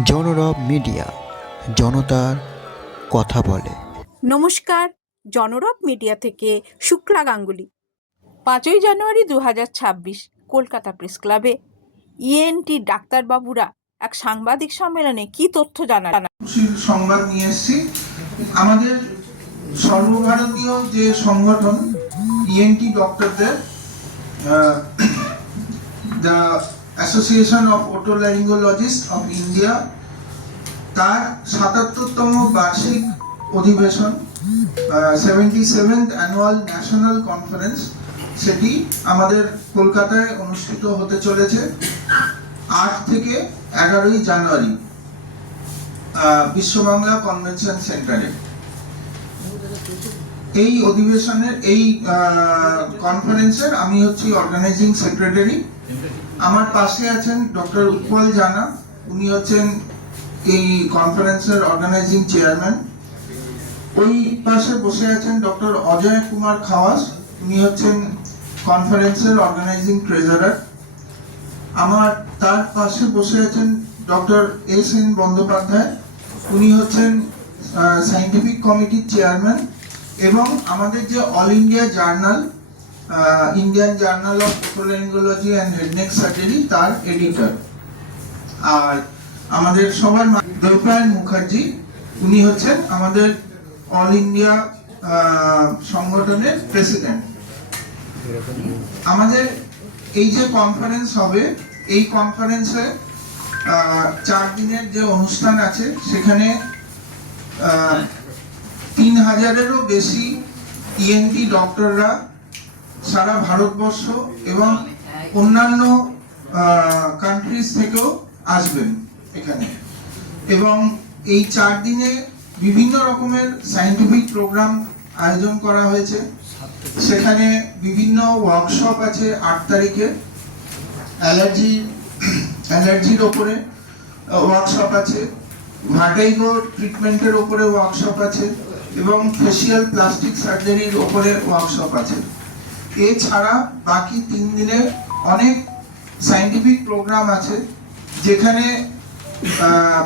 জনরব media জনতার কথা বলে। নমস্কার জনরব মিডিয়া থেকে শুক্লা গাঙ্গুলি। পাঁচই জানুয়ারি দু হাজার ছাব্বিশ কলকাতা প্রেস ক্লাবে। ইএনটি ডাক্তারবাবুরা এক সাংবাদিক সম্মেলনে কি তথ্য জানান সংবাদ নিয়ে এসেছি। আমাদের সর্বভারতীয় যে সংগঠন ENT ডক্টরদের the association of otolaryngologists of India তার সাতাত্তরতম বার্ষিক অধিবেশন seventy seventh annual national conference সেটি আমাদের কলকাতায় অনুষ্ঠিত হতে চলেছে আট থেকে এগারোই জানুয়ারি আহ, বিশ্ববাংলা কনভেনশন সেন্টারে এই অধিবেশনের এই কনফারেন্সের আমি হচ্ছি অর্গানাইজিং সেক্রেটারি পাশে আছেন ডক্টর উৎপল জানা। উনি হচ্ছেন এই কনফারেন্সের অর্গানাইজিং চেয়ারম্যান ওই পাশে বসে আছেন ডক্টর অজয় কুমার খাওয়াস। উনি হচ্ছেন কনফারেন্সের অর্গানাইজিং ট্রেজারার আমার তার পাশে বসে আছেন ডক্টর এস এন বন্দ্যোপাধ্যায়। উনি হচ্ছেন সাইন্টিফিক কমিটির চেয়ারম্যান এবং আমাদের যে all India journal Indian journal of otolaryngology and head neck surgery তার এডিটর আর আমাদের সবার মা- মুখার্জি উনি হচ্ছেন আমাদের অল ইন্ডিয়া সংগঠনের প্রেসিডেন্ট আমাদের এই যে কনফারেন্স হবে, এই কনফারেন্সে চার দিনের যে অনুষ্ঠান আছে, সেখানে তিন হাজারেরও বেশি ইএনটি ডক্টররা সারা ভারতবর্ষ এবং অন্যান্য কান্ট্রিজ থেকেও আসবেন এখানে। এবং এই চার দিনে বিভিন্ন রকমের সাইন্টিফিক প্রোগ্রাম আয়োজন করা হয়েছে। সেখানে বিভিন্ন ওয়ার্কশপ আছে আট তারিখে। অ্যালার্জি অ্যালার্জির ওপরে ওয়ার্কশপ আছে। ভার্টাইগো ট্রিটমেন্টের ওপরে ওয়ার্কশপ আছে। এবং ফেসিয়াল প্লাস্টিক সার্জারির ওপরে ওয়ার্কশপ আছে। এছাড়া বাকি তিন দিনের অনেক সাইন্টিফিক প্রোগ্রাম আছে, যেখানে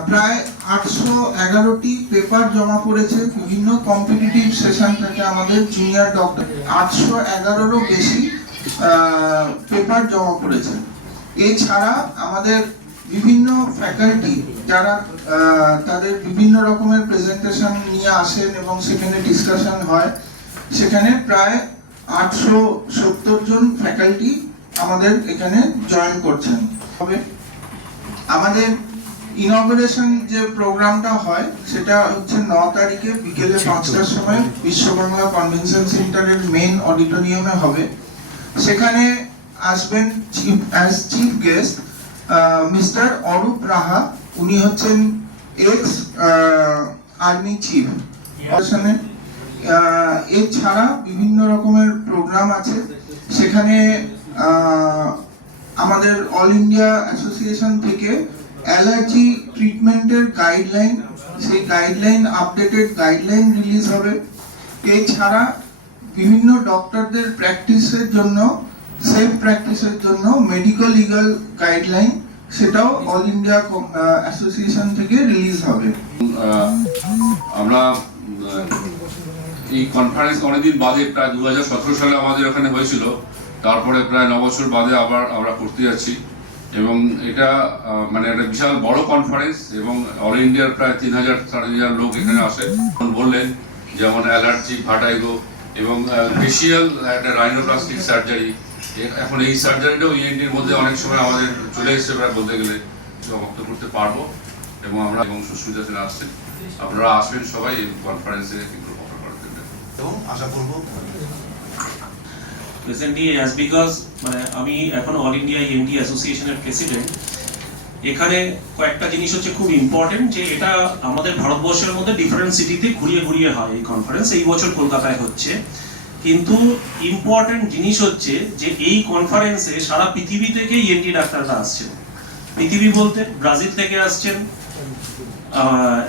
প্রায় আটশো এগারোটি পেপার জমা পড়েছে বিভিন্ন কম্পিটিটিভ সেশন থেকে আমাদের জুনিয়র ডক্টর আটশো এগারোরও বেশি পেপার জমা পড়েছে। এছাড়া আমাদের বিভিন্ন ফ্যাকাল্টি যারা তাদের বিভিন্ন রকমের প্রেজেন্টেশন নিয়ে আসেন এবং সেখানে ডিসকাশন হয়, সেখানে প্রায় আটশো সত্তর জন ফ্যাকাল্টি আমাদের এখানে জয়েন করছেন। তবে আমাদের ইনগ্রেশন যে প্রোগ্রামটা হয় সেটা হচ্ছে ন তারিখে বিকেলে পাঁচটার সময় বিশ্ব বাংলা কনভেনশন সেন্টারের মেইন অডিটোরিয়ামে হবে। সেখানে আসবেন chief as chief guest mister Arup Raha. উনি হচ্ছেন এক্স আর্মি চিফ এছাড়া বিভিন্ন রকমের প্রোগ্রাম আছে। সেখানে আমাদের অল ইন্ডিয়া অ্যাসোসিয়েশন থেকে অ্যালার্জি ট্রিটমেন্টের গাইডলাইন সেই গাইডলাইন আপডেটেড গাইডলাইন রিলিজ হবে। এছাড়া বিভিন্ন ডক্টরদের প্র্যাকটিসের জন্য সেফ প্র্যাকটিসের জন্য মেডিকেল লিগাল গাইডলাইন সেটাও অল ইন্ডিয়া অ্যাসোসিয়েশন থেকে রিলিজ হবে। আমরা এই কনফারেন্স অনেকদিন বাদে, প্রায় দু হাজার সতেরো সালে আমাদের ওখানে হয়েছিল। তারপরে প্রায় ন বছর বাদে আবার আমরা করতে যাচ্ছি। এবং এটা মানে একটা বিশাল বড় কনফারেন্স এবং অল ইন্ডিয়ার প্রায় তিন হাজার সাড়ে হাজার লোক এখানে আসে। বললেন যেমন অ্যালার্জি ভাটাইগো এবং ফেসিয়াল একটা রাইনোপ্লাস্টিক সার্জারি এখন এই সার্জারিটাও ইএনটির মধ্যে অনেক সময় আমাদের চলে এসেছে প্রায় বলতে গেলে। সমাপ্ত করতে পারব এবং আমরা এবং সুস্মিতা আসছেন। আপনারা আসবেন সবাই কনফারেন্সে কিন্তু অফার করার জন্য এবং আশা করব প্রেজেন্টলি অ্যাজ বিকজ মানে আমি এখন অল ইন্ডিয়া ইএনটি অ্যাসোসিয়েশনের প্রেসিডেন্ট এখানে কয়েকটা জিনিস হচ্ছে খুব ইম্পর্টেন্ট যে এটা আমাদের ভারতবর্ষের মধ্যে ডিফারেন্ট সিটিতে ঘুরিয়ে ঘুরিয়ে হয় এই কনফারেন্স এই বছর কলকাতায় হচ্ছে। কিন্তু ইম্পর্টেন্ট জিনিস হচ্ছে যে এই কনফারেন্সে সারা পৃথিবী থেকে ইএনটি ডাক্তাররা আসছেন। পৃথিবী বলতে ব্রাজিল থেকে আসছেন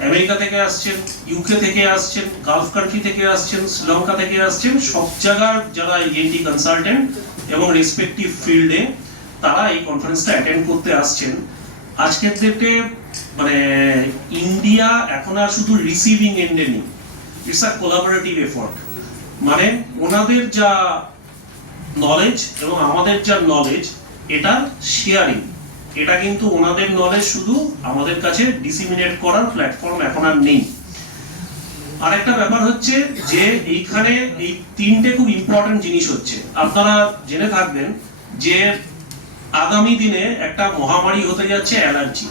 আমেরিকা থেকে আসছেন ইউকে থেকে আসছেন গালফ কান্ট্রি থেকে আসছেন শ্রীলঙ্কা থেকে আসছেন, সব জায়গার যারা ইএনটি কনসালটেন্ট এবং রেসপেক্টিভ ফিল্ডে তারা এই কনফারেন্সটা অ্যাটেন্ড করতে আসছেন। আজকের ডেটে মানে ইন্ডিয়া এখন আর শুধু রিসিভিং এন্ডে নেই। ইটস আ কোলাবোরেটিভ এফোর্ট মানে ওনাদের যা নলেজ এবং আমাদের যা নলেজ এটা শেয়ারিং এটা কিন্তু ওনাদের নলেজ শুধু আমাদের কাছে ডিসিমিনেট করার প্ল্যাটফর্ম এখন আর নেই। আরেকটা ব্যাপার হচ্ছে যে এইখানে এই তিনটে খুব ইম্পর্টেন্ট জিনিস হচ্ছে। আপনারা জেনে থাকবেন যে আগামী দিনে একটা মহামারী হতে যাচ্ছে অ্যালার্জি।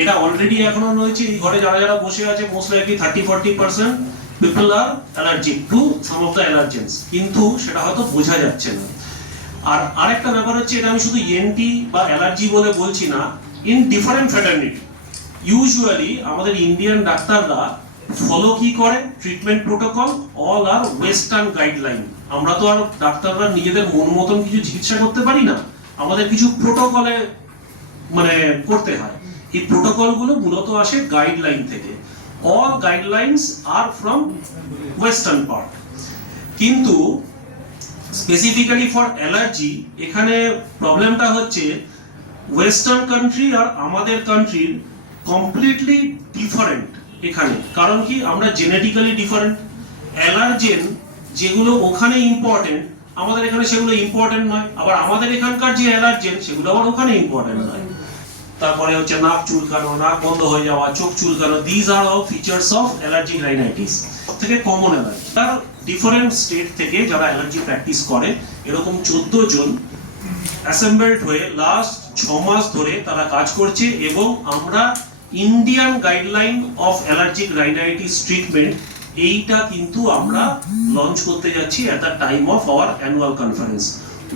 এটা অলরেডি এখনও রয়েছে, এই ঘরে যারা যারা বসে আছে most likely thirty forty percent people are allergic to some of the allergens কিন্তু সেটা হয়তো বোঝা যাচ্ছে না। আর আরেকটা ব্যাপার হচ্ছে এটা আমি শুধু ইএনটি বা অ্যালার্জি বলে বলছি না ইন ডিফারেন্ট ফ্যাটার্নিটি ইউজুয়ালি আমাদের ইন্ডিয়ান ডাক্তাররা ফলো কি করে? Treatment protocol all are western guideline আমরা তো আর ডাক্তাররা নিজেদের মন মতন কিছু চিকিৎসা করতে পারি না, আমাদের কিছু প্রোটোকলে মানে করতে হয়। এই প্রোটোকলগুলো মূলত আসে গাইডলাইন থেকে। All guidelines are from western part কিন্তু স্পেসিফিক্যালি ফর অ্যালার্জি এখানে প্রবলেমটা হচ্ছে ওয়েস্টার্ন কান্ট্রি আর আমাদের কান্ট্রির কমপ্লিটলি ডিফারেন্ট এখানে। কারণ কি? আমরা জেনেটিক্যালি ডিফারেন্ট অ্যালার্জেন যেগুলো ওখানে ইম্পর্টেন্ট আমাদের এখানে সেগুলো ইম্পর্টেন্ট নয়। আবার আমাদের এখানকার যে অ্যালার্জেন সেগুলো আবার ওখানে ইম্পর্টেন্ট নয়। তারপরে হচ্ছে নাক চুলকানো, নাক বন্ধ হয়ে যাওয়া, চোখ চুলকানো these are all features of allergic rhinitis থেকে কমন অ্যালার্জি তার ডিফারেন্ট স্টেট থেকে যারা অ্যালার্জি প্র্যাকটিস করে, এরকম চোদ্দ জন অ্যাসেম্বলড হয়ে লাস্ট ছ মাস ধরে তারা কাজ করছে এবং আমরা Indian guideline of allergic rhinitis treatment এইটা কিন্তু আমরা লঞ্চ করতে যাচ্ছি at the time of our annual conference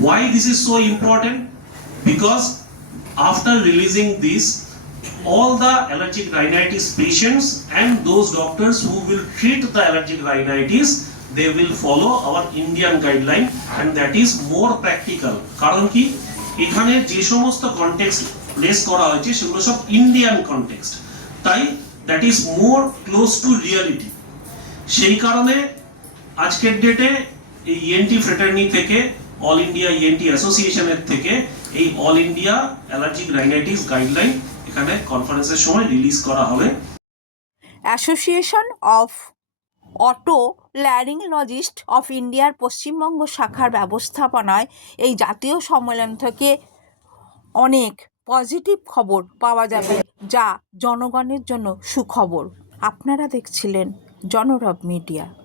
why this is so important because after releasing this all the allergic rhinitis patients and those doctors who will treat the allergic rhinitis they will follow our indian guideline and that is more practical. কারণ কি? এখানে যে সমস্ত context place করা হয়েছে সেগুলো সব Indian context তাই that is more close to reality সেই কারণে আজকের ডেটে এই ইএনটি ফ্রেটার্নি থেকে অল ইন্ডিয়া ইএনটি অ্যাসোসিয়েশনের থেকে এই all India allergic rhinitis guideline এখানে কনফারেন্সের সময় রিলিজ করা হবে। Association of otolaryngologist of ইন্ডিয়ার পশ্চিমবঙ্গ শাখার ব্যবস্থাপনায় এই জাতীয় সম্মেলন থেকে অনেক পজিটিভ খবর পাওয়া যাবে, যা জনগণের জন্য সুখবর। আপনারা দেখছিলেন জনরব মিডিয়া।